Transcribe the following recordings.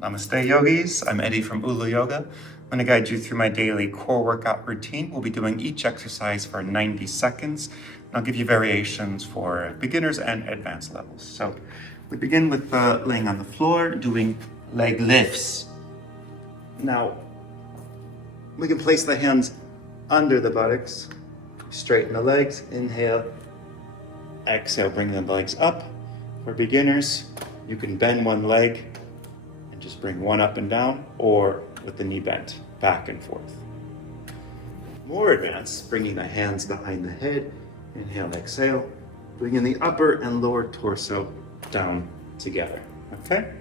Namaste yogis, I'm Eddie from Ulu Yoga. I'm going to guide you through my daily core workout routine. We'll be doing each exercise for 90 seconds. And I'll give you variations for beginners and advanced levels. So we begin with laying on the floor, doing leg lifts. Now, we can place the hands under the buttocks, straighten the legs, inhale, exhale, bring the legs up. For beginners, you can bend one leg and just bring one up and down, or with the knee bent, back and forth. More advanced, bringing the hands behind the head, inhale, exhale, bringing the upper and lower torso down together, okay?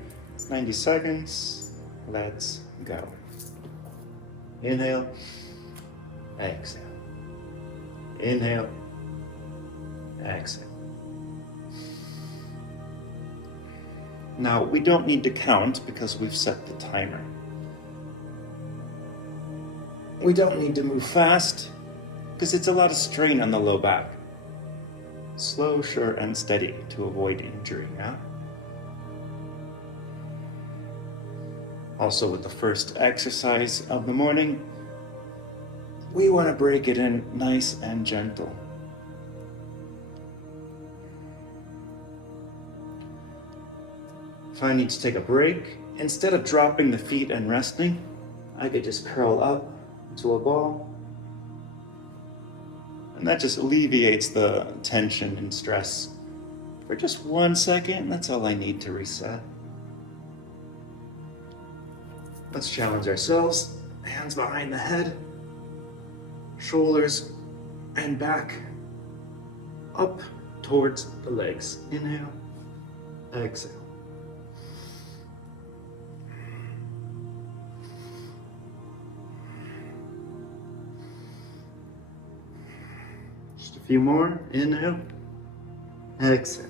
90 seconds, let's go. Inhale, exhale. Inhale, exhale. Now, we don't need to count because we've set the timer. We don't need to move fast because it's a lot of strain on the low back. Slow, sure, and steady to avoid injury, yeah? Also, with the first exercise of the morning, we want to break it in nice and gentle. If I need to take a break, instead of dropping the feet and resting, I could just curl up into a ball. And that just alleviates the tension and stress for just 1 second. That's all I need to reset. Let's challenge ourselves. Hands behind the head, shoulders and back up towards the legs. Inhale, exhale. Just a few more. Inhale, exhale.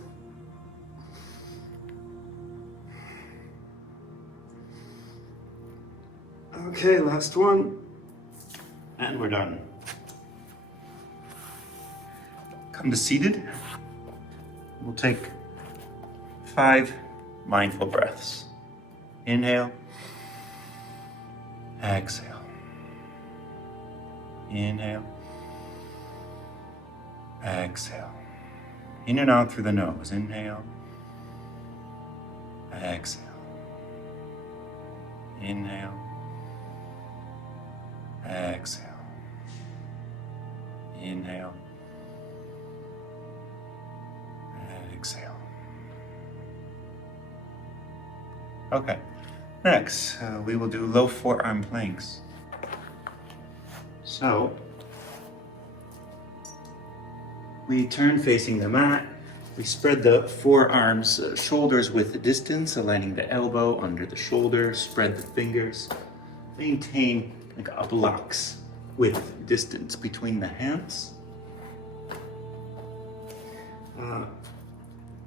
Okay, last one. And we're done. Come to seated. We'll take 5 mindful breaths. Inhale, exhale. Inhale, exhale. In and out through the nose. Inhale, exhale. Inhale, exhale. Inhale, exhale. Okay, next we will do low forearm planks. So, we turn facing the mat. We spread the forearms, shoulders width distance, aligning the elbow under the shoulder. Spread the fingers. Maintain like a block's width distance between the hands.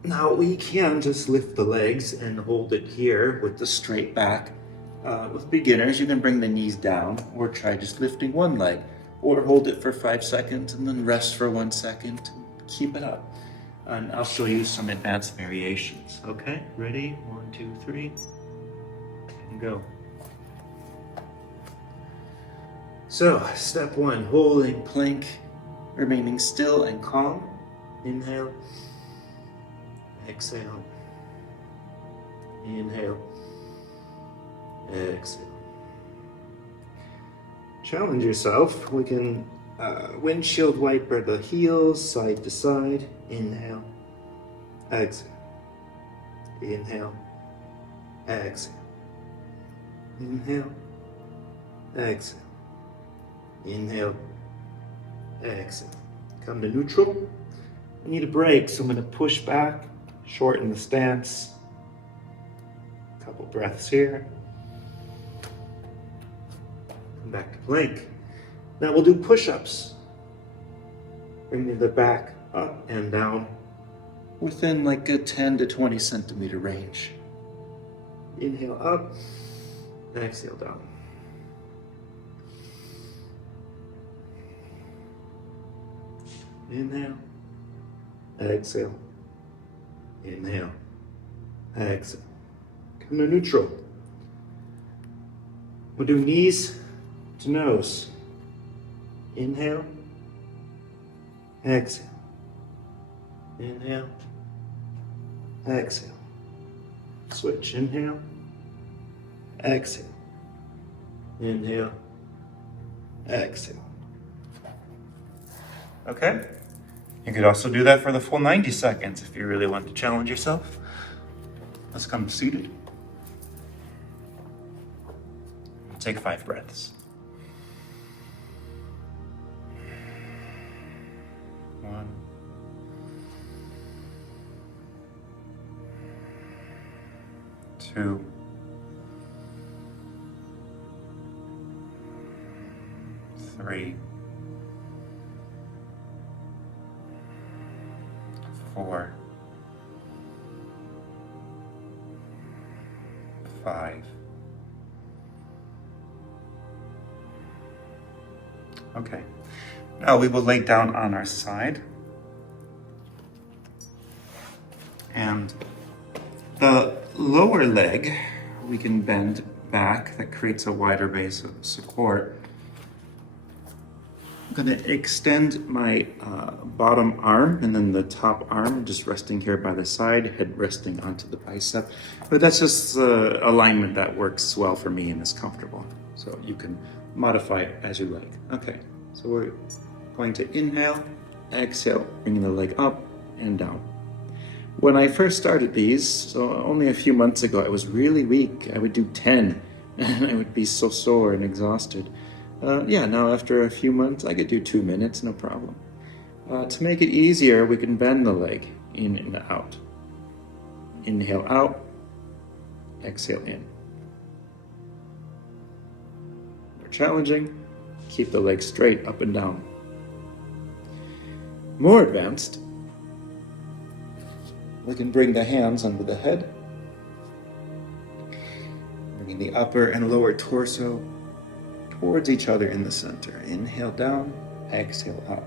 Now we can just lift the legs and hold it here with the straight back. With beginners, you can bring the knees down or try just lifting one leg, or hold it for 5 seconds and then rest for 1 second. Keep it up. And I'll show you some advanced variations. Okay, ready? 1, 2, 3, and go. So, step 1, holding plank, remaining still and calm. Inhale, exhale, inhale, exhale. Challenge yourself. We can windshield wiper the heels side to side. Inhale, exhale, inhale, exhale, inhale, exhale, inhale, exhale. Come to neutral. I need a break, so I'm going to push back, shorten the stance. Couple breaths here. Come back to plank. Now we'll do push-ups. Bring the back up and down within like a 10 to 20 centimeter range. Inhale up, exhale down. Inhale, exhale, inhale, exhale. Come to neutral. We'll do knees to nose. Inhale, exhale. Inhale, exhale. Switch. Inhale, exhale. Inhale, exhale. Okay. You could also do that for the full 90 seconds if you really want to challenge yourself. Let's come seated. Take 5 breaths. 1, 2, 3, 4, 5. Okay. Now we will lay down on our side. And the lower leg we can bend back. That creates a wider base of support. I'm going to extend my bottom arm and then the top arm just resting here by the side, head resting onto the bicep. But that's just the alignment that works well for me and is comfortable. So you can modify it as you like. Okay, so we're going to inhale, exhale, bringing the leg up and down. When I first started these, so only a few months ago, I was really weak. I would do 10 and I would be so sore and exhausted. Now after a few months, I could do 2 minutes, no problem. To make it easier, we can bend the leg in and out. Inhale out, exhale in. More challenging, keep the leg straight up and down. More advanced, we can bring the hands under the head, bringing the upper and lower torso towards each other in the center. Inhale down, exhale up.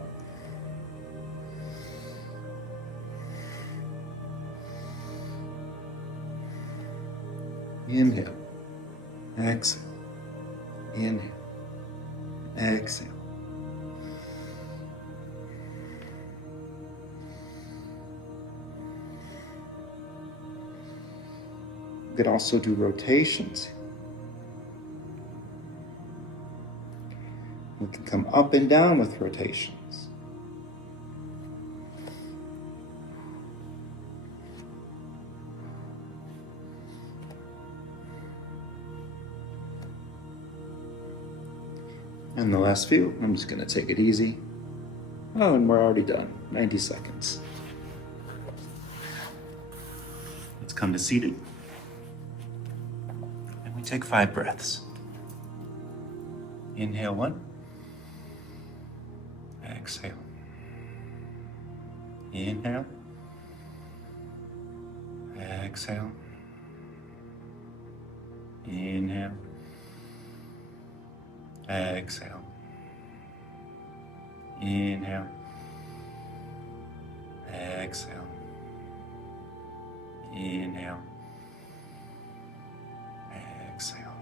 Inhale, exhale, inhale, exhale. You could also do rotations. We can come up and down with rotations. And the last few, I'm just going to take it easy. Oh, and we're already done. 90 seconds. Let's come to seated. And we take 5 breaths. Inhale 1. Exhale. Inhale. Exhale. Inhale. Exhale. Inhale. Exhale. Inhale. Exhale.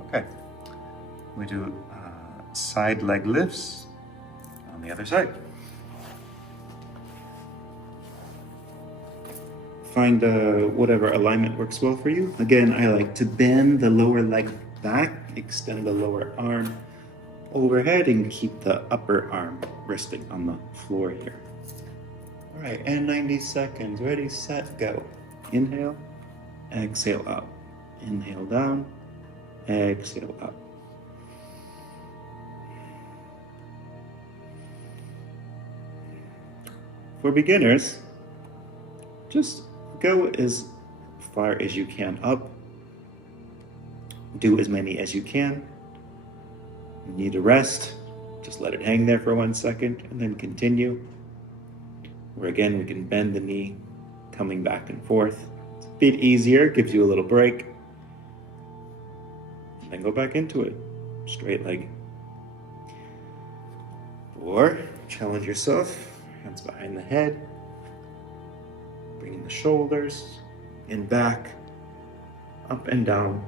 Okay. We do side leg lifts on the other side. Find whatever alignment works well for you. Again, I like to bend the lower leg back, extend the lower arm overhead, and keep the upper arm resting on the floor here. All right, and 90 seconds. Ready, set, go. Inhale, exhale up. Inhale down, exhale up. For beginners, just go as far as you can up. Do as many as you can. You need a rest, just let it hang there for 1 second and then continue. Or again, we can bend the knee, coming back and forth. It's a bit easier, gives you a little break. And then go back into it, straight leg. Or challenge yourself, hands behind the head. Bringing the shoulders in back, up and down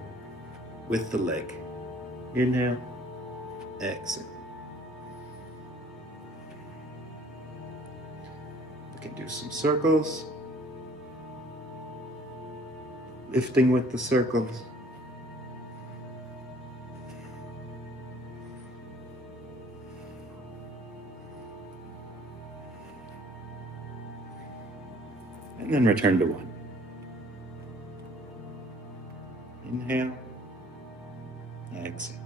with the leg. Inhale, exhale. We can do some circles. Lifting with the circles. And then return to one. Inhale, exhale.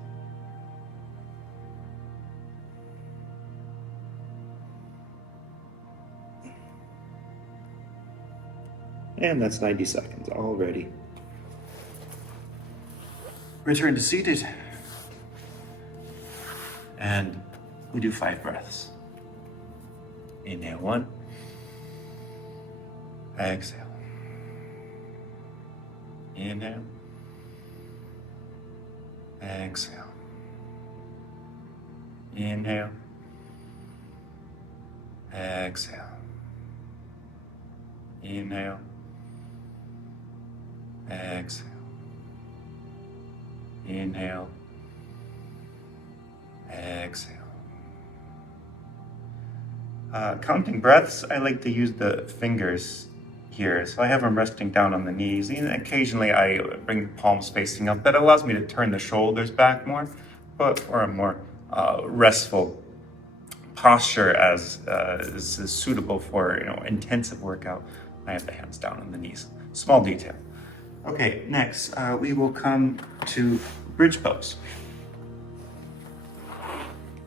And that's 90 seconds already. Return to seated. And we do 5 breaths. Inhale 1. Exhale. Inhale. Exhale. Inhale. Exhale. Inhale. Exhale. Inhale. Exhale. Counting breaths, I like to use the fingers here. So I have them resting down on the knees. And occasionally I bring the palms facing up. That allows me to turn the shoulders back more, but for a more restful posture as is suitable for intensive workout. I have the hands down on the knees. Small detail. Okay, next we will come to bridge pose.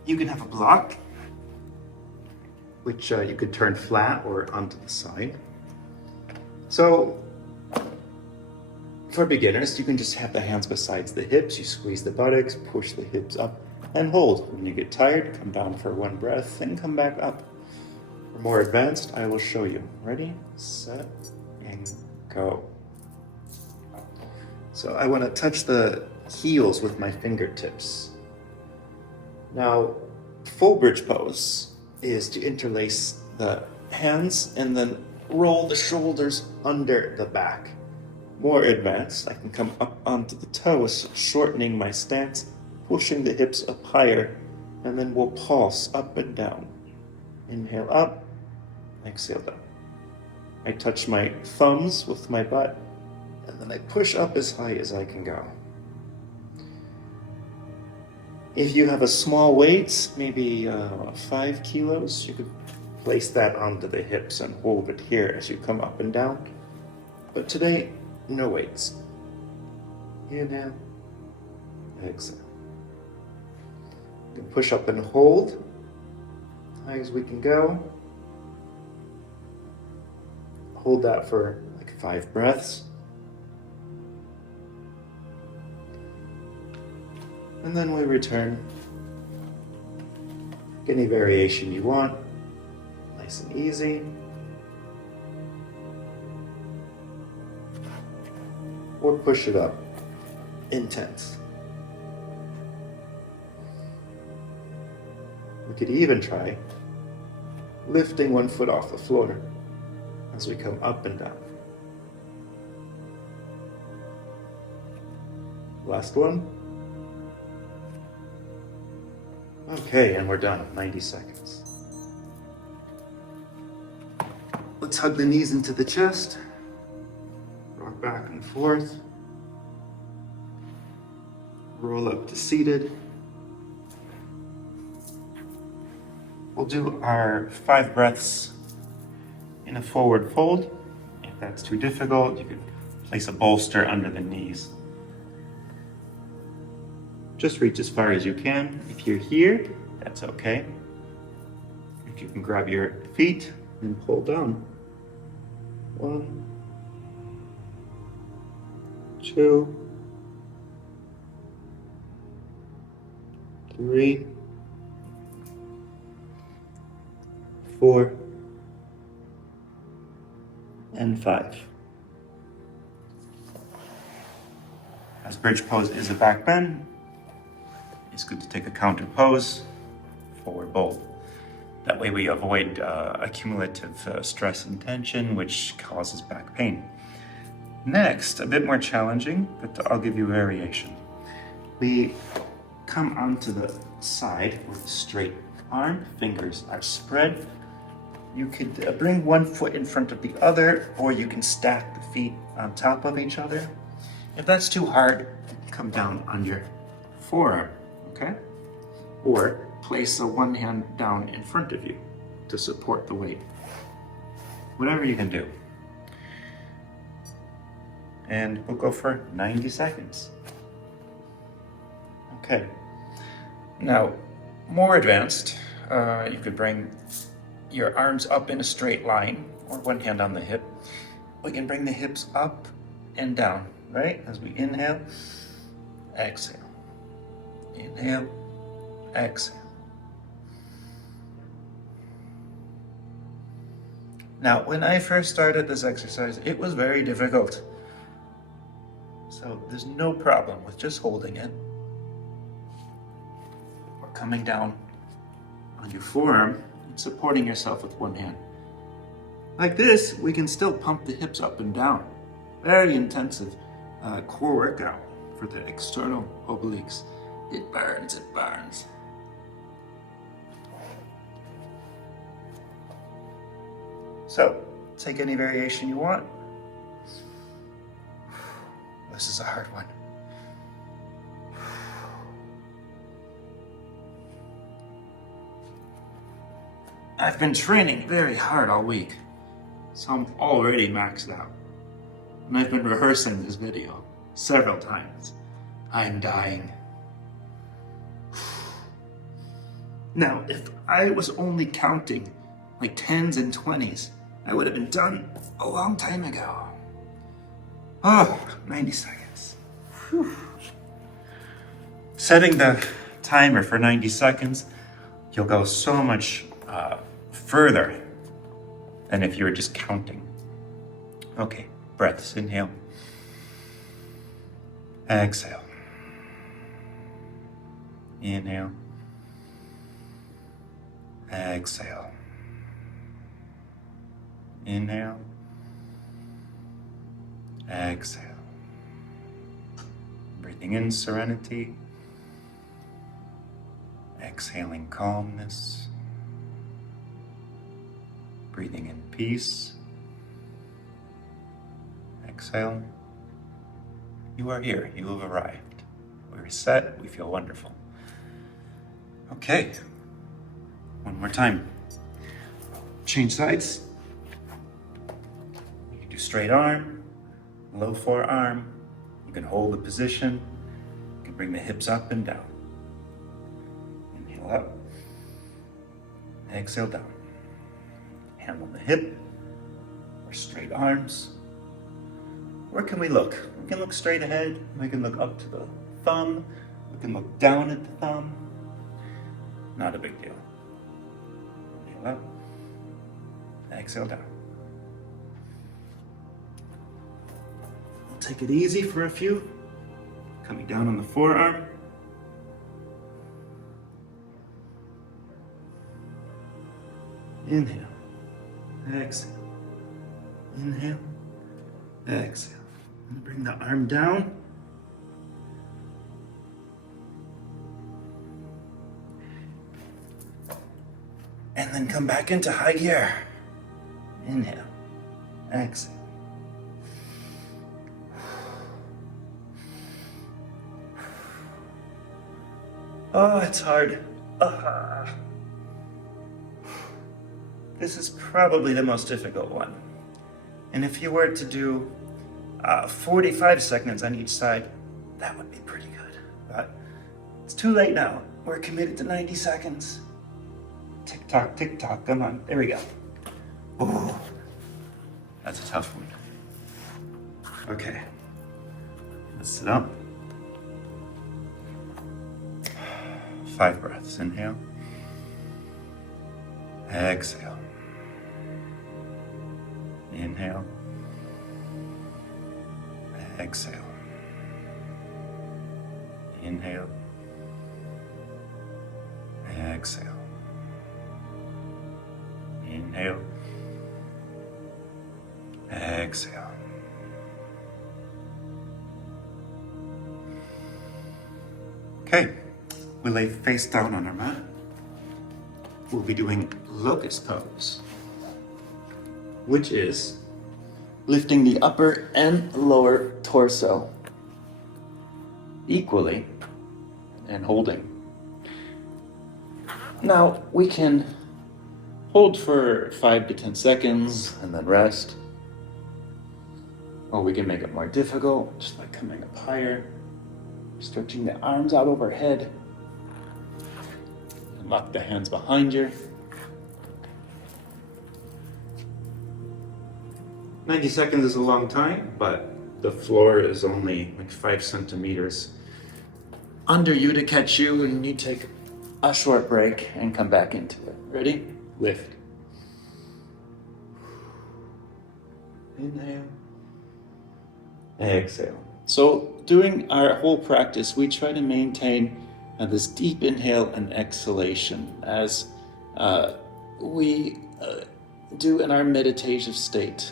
You can have a block, which you could turn flat or onto the side. So for beginners, you can just have the hands beside the hips. You squeeze the buttocks, push the hips up, and hold. When you get tired, come down for one breath, and come back up. For more advanced, I will show you. Ready, set, and go. So I want to touch the heels with my fingertips. Now, full bridge pose is to interlace the hands and then roll the shoulders under the back. More advanced, I can come up onto the toes, shortening my stance, pushing the hips up higher, and then we'll pulse up and down. Inhale up, exhale down. I touch my thumbs with my butt, and then I push up as high as I can go. If you have a small weight, maybe 5 kilos, you could place that onto the hips and hold it here as you come up and down. But today, no weights. Inhale, exhale. You can push up and hold, as high as we can go. Hold that for like 5 breaths. And then we return. Any variation you want, nice and easy. Or push it up, intense. We could even try lifting one foot off the floor as we come up and down. Last one. Okay, and we're done, 90 seconds. Let's hug the knees into the chest, rock back and forth, roll up to seated. We'll do our 5 breaths in a forward fold. If that's too difficult, you can place a bolster under the knees. Just reach as far as you can. If you're here, that's okay. If you can grab your feet and pull down. 1, 2, 3, 4, and 5. As bridge pose is a back bend, it's good to take a counter pose, forward bolt. That way we avoid accumulative stress and tension, which causes back pain. Next, a bit more challenging, but I'll give you variation. We come onto the side with a straight arm, fingers are spread. You could bring one foot in front of the other, or you can stack the feet on top of each other. If that's too hard, come down on your forearm, okay? Or place one hand down in front of you to support the weight. Whatever you can do. And we'll go for 90 seconds. Okay. Now, more advanced, you could bring your arms up in a straight line, or one hand on the hip. We can bring the hips up and down, right? As we inhale, exhale. Inhale, exhale. Now, when I first started this exercise, it was very difficult. So there's no problem with just holding it or coming down on your forearm and supporting yourself with one hand. Like this, we can still pump the hips up and down. Very intensive core workout for the external obliques. It burns, it burns. So, take any variation you want. This is a hard one. I've been training very hard all week, so I'm already maxed out. And I've been rehearsing this video several times. I'm dying. Now, if I was only counting like 10s and 20s, I would have been done a long time ago. Oh, 90 seconds. Whew. Setting the timer for 90 seconds, you'll go so much further than if you were just counting. Okay, breaths, inhale. Exhale. Inhale. Exhale. Inhale. Exhale. Breathing in serenity. Exhaling calmness. Breathing in peace. Exhale. You are here. You have arrived. We're set. We feel wonderful. Okay. One more time. Change sides. You can do straight arm, low forearm. You can hold the position. You can bring the hips up and down. Inhale up. Exhale down. Hand on the hip, or straight arms. Where can we look? We can look straight ahead. We can look up to the thumb. We can look down at the thumb. Not a big deal. Inhale up. Exhale down. We'll take it easy for a few. Coming down on the forearm. Inhale. Exhale. Inhale. Exhale. And bring the arm down. And then come back into high gear. Inhale. Exhale. Oh, it's hard. This is probably the most difficult one. And if you were to do 45 seconds on each side, that would be pretty good. But it's too late now. We're committed to 90 seconds. Tick tock, come on. There we go. Oh, that's a tough one. Okay, let's sit up. 5 breaths. Inhale. Exhale. Inhale. Exhale. Inhale. Exhale. Inhale. Exhale. Okay, we lay face down on our mat. We'll be doing locust pose, which is lifting the upper and lower torso equally and holding. Now we can hold for 5 to 10 seconds and then rest. Or we can make it more difficult just by coming up higher, stretching the arms out overhead, and lock the hands behind you. 90 seconds is a long time, but the floor is only like 5 centimeters under you to catch you, and you take a short break and come back into it. Ready? Lift. Inhale. Exhale. So during our whole practice, we try to maintain this deep inhale and exhalation as we do in our meditative state.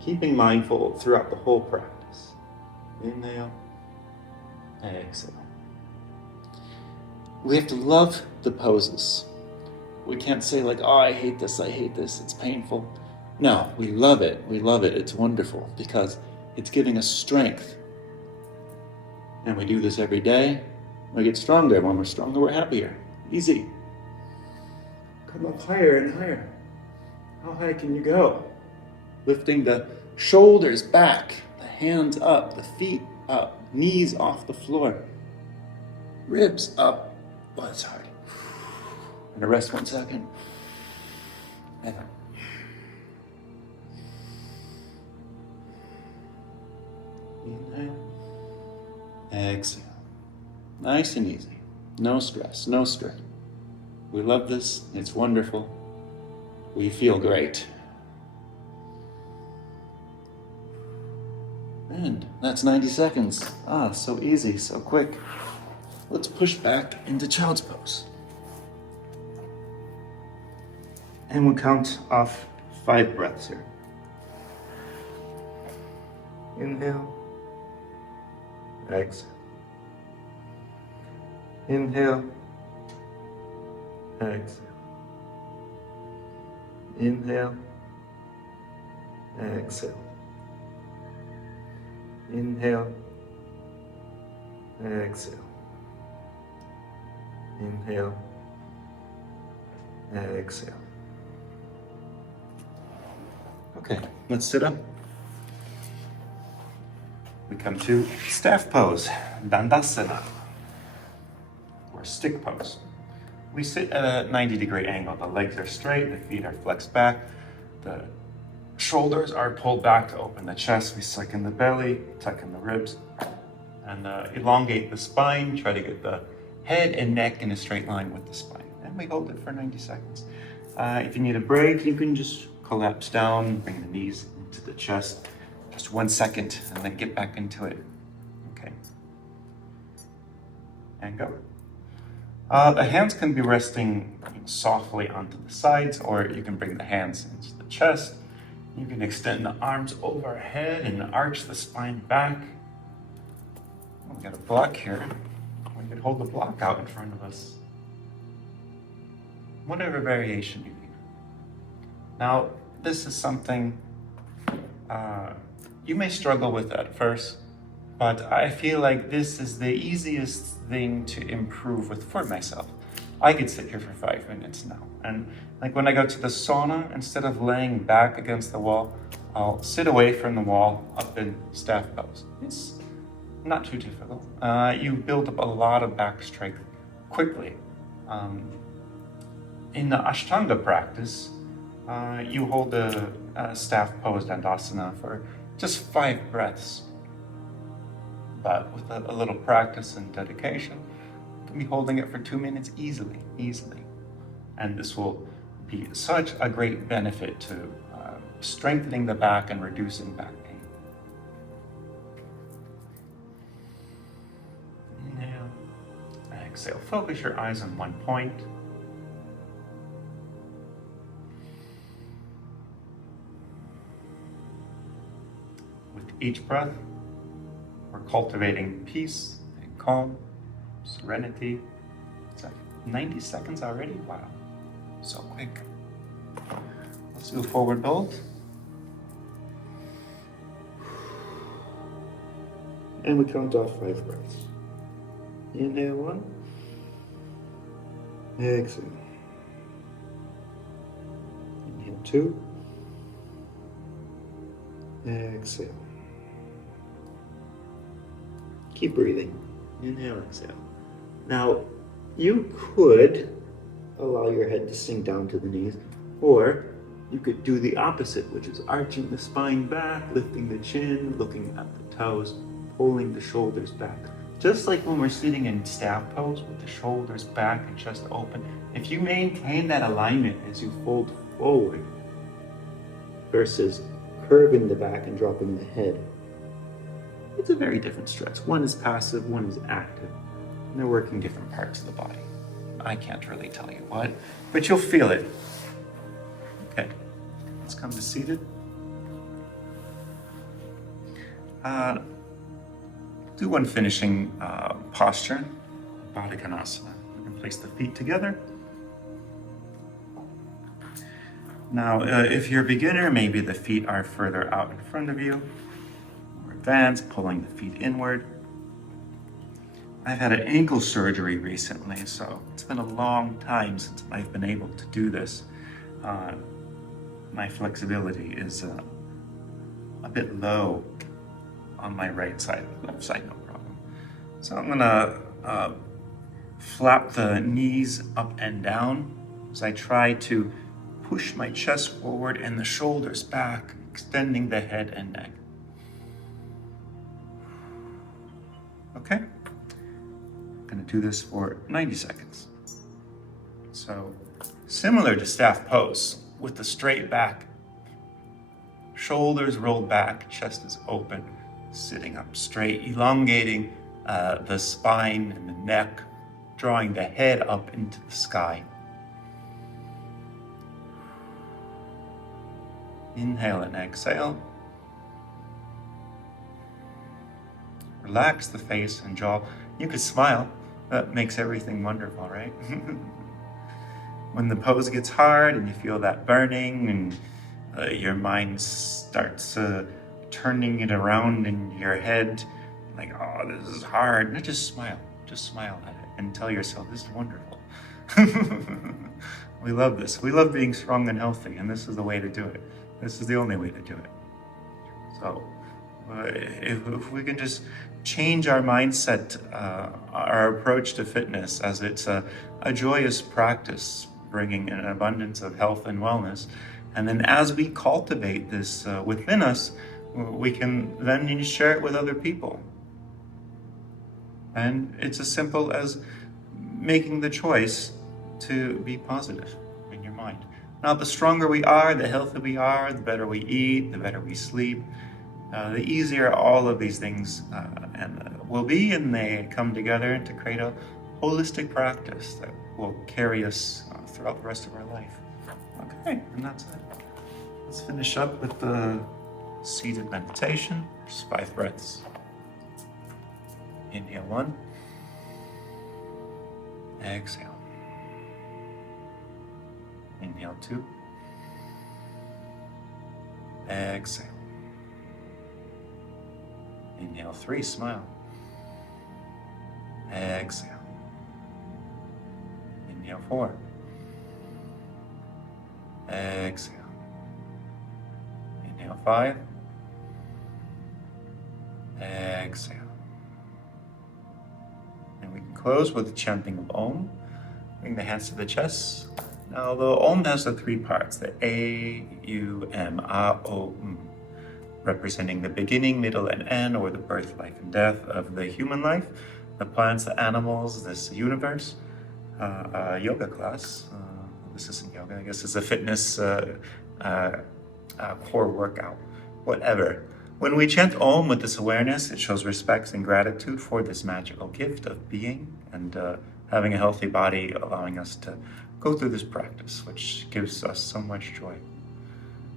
Keeping mindful throughout the whole practice. Inhale, exhale. We have to love the poses. We can't say like, oh, I hate this, it's painful. No, we love it, it's wonderful because it's giving us strength. And we do this every day. We get stronger. When we're stronger, we're happier. Easy. Come up higher and higher. How high can you go? Lifting the shoulders back, the hands up, the feet up, knees off the floor, ribs up. Oh, that's hard. I'm gonna rest 1 second. And up. Inhale. Exhale. Nice and easy. No stress, no strain. We love this. It's wonderful. We feel great. And that's 90 seconds. Ah, so easy, so quick. Let's push back into child's pose. And we'll count off 5 breaths here. Inhale. Exhale. Inhale. Exhale. Inhale. Exhale. Inhale. Exhale. Inhale. Exhale. Okay, let's sit up. We come to staff pose, Dandasana, or stick pose. We sit at a 90-degree angle. The legs are straight, the feet are flexed back, the shoulders are pulled back to open the chest. We suck in the belly, tuck in the ribs, and elongate the spine. Try to get the head and neck in a straight line with the spine. And we hold it for 90 seconds. If you need a break, you can just collapse down, bring the knees into the chest. Just 1 second, and then get back into it. Okay. And go. The hands can be resting softly onto the sides, or you can bring the hands into the chest. You can extend the arms overhead and arch the spine back. We've got a block here. We could hold the block out in front of us. Whatever variation you need. Now, this is something you may struggle with at first, but I feel like this is the easiest thing to improve with for myself. I could sit here for 5 minutes now. And like when I go to the sauna, instead of laying back against the wall, I'll sit away from the wall up in staff pose. It's not too difficult. You build up a lot of back strength quickly. In the Ashtanga practice, you hold the staff pose Dandasana for just 5 breaths. But with a little practice and dedication, you can be holding it for 2 minutes easily. And this will be such a great benefit to strengthening the back and reducing back pain. Inhale, exhale. Focus your eyes on one point. With each breath, we're cultivating peace and calm, serenity. It's like 90 seconds already? Wow, so quick. Let's do a forward fold. And we count off 5 breaths. Inhale 1. Exhale. Inhale 2. Exhale. Keep breathing. Inhale, exhale. Now, you could allow your head to sink down to the knees, or you could do the opposite, which is arching the spine back, lifting the chin, looking at the toes, pulling the shoulders back. Just like when we're sitting in staff pose with the shoulders back and chest open, if you maintain that alignment as you fold forward versus curving the back and dropping the head, it's a very different stretch. One is passive, one is active. And they're working different parts of the body. I can't really tell you what, but you'll feel it. Okay, let's come to seated. Do one finishing posture, Baddha-Konasana. You can place the feet together. Now, if you're a beginner, maybe the feet are further out in front of you. More advanced, pulling the feet inward. I've had an ankle surgery recently, so it's been a long time since I've been able to do this. My flexibility is a bit low on my right side. Left side, no problem. So I'm gonna flap the knees up and down as I try to push my chest forward and the shoulders back, extending the head and neck. Okay? I'm gonna do this for 90 seconds. So, similar to staff pose, with the straight back, shoulders rolled back, chest is open, sitting up straight, elongating the spine and the neck, drawing the head up into the sky. Inhale and exhale. Relax the face and jaw. You could smile. That makes everything wonderful, right? When the pose gets hard and you feel that burning and your mind starts turning it around in your head, like, oh, this is hard, now just smile. Just smile at it and tell yourself, this is wonderful. We love this. We love being strong and healthy, and this is the way to do it. This is the only way to do it. So if we can just change our mindset, our approach to fitness, as it's a joyous practice, bringing an abundance of health and wellness. And then as we cultivate this within us, we can then share it with other people. And it's as simple as making the choice to be positive in your mind. Now, the stronger we are, the healthier we are, the better we eat, the better we sleep, the easier all of these things will be, and they come together to create a holistic practice that will carry us throughout the rest of our life. Okay, and that's it. Let's finish up with the seated meditation. Just 5 breaths. Inhale 1. Exhale. Inhale 2. Exhale. Inhale 3, smile. Exhale. Inhale 4. Exhale. Inhale 5. Exhale. And we can close with the chanting of Om. Bring the hands to the chest. Now the Om has the 3 parts, the A, U, M, A, O, M, representing the beginning, middle, and end, or the birth, life, and death of the human life, the plants, the animals, this universe. Yoga class. This isn't yoga, I guess it's a fitness core workout, whatever. When we chant Om with this awareness, it shows respect and gratitude for this magical gift of being and having a healthy body, allowing us to go through this practice, which gives us so much joy.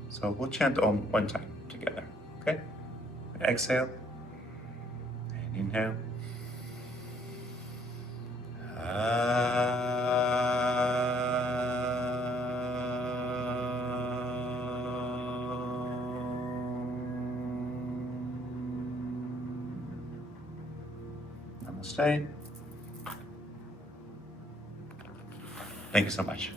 So we'll chant Om one time together, okay? Exhale, Inhale. Namaste. Thank you so much.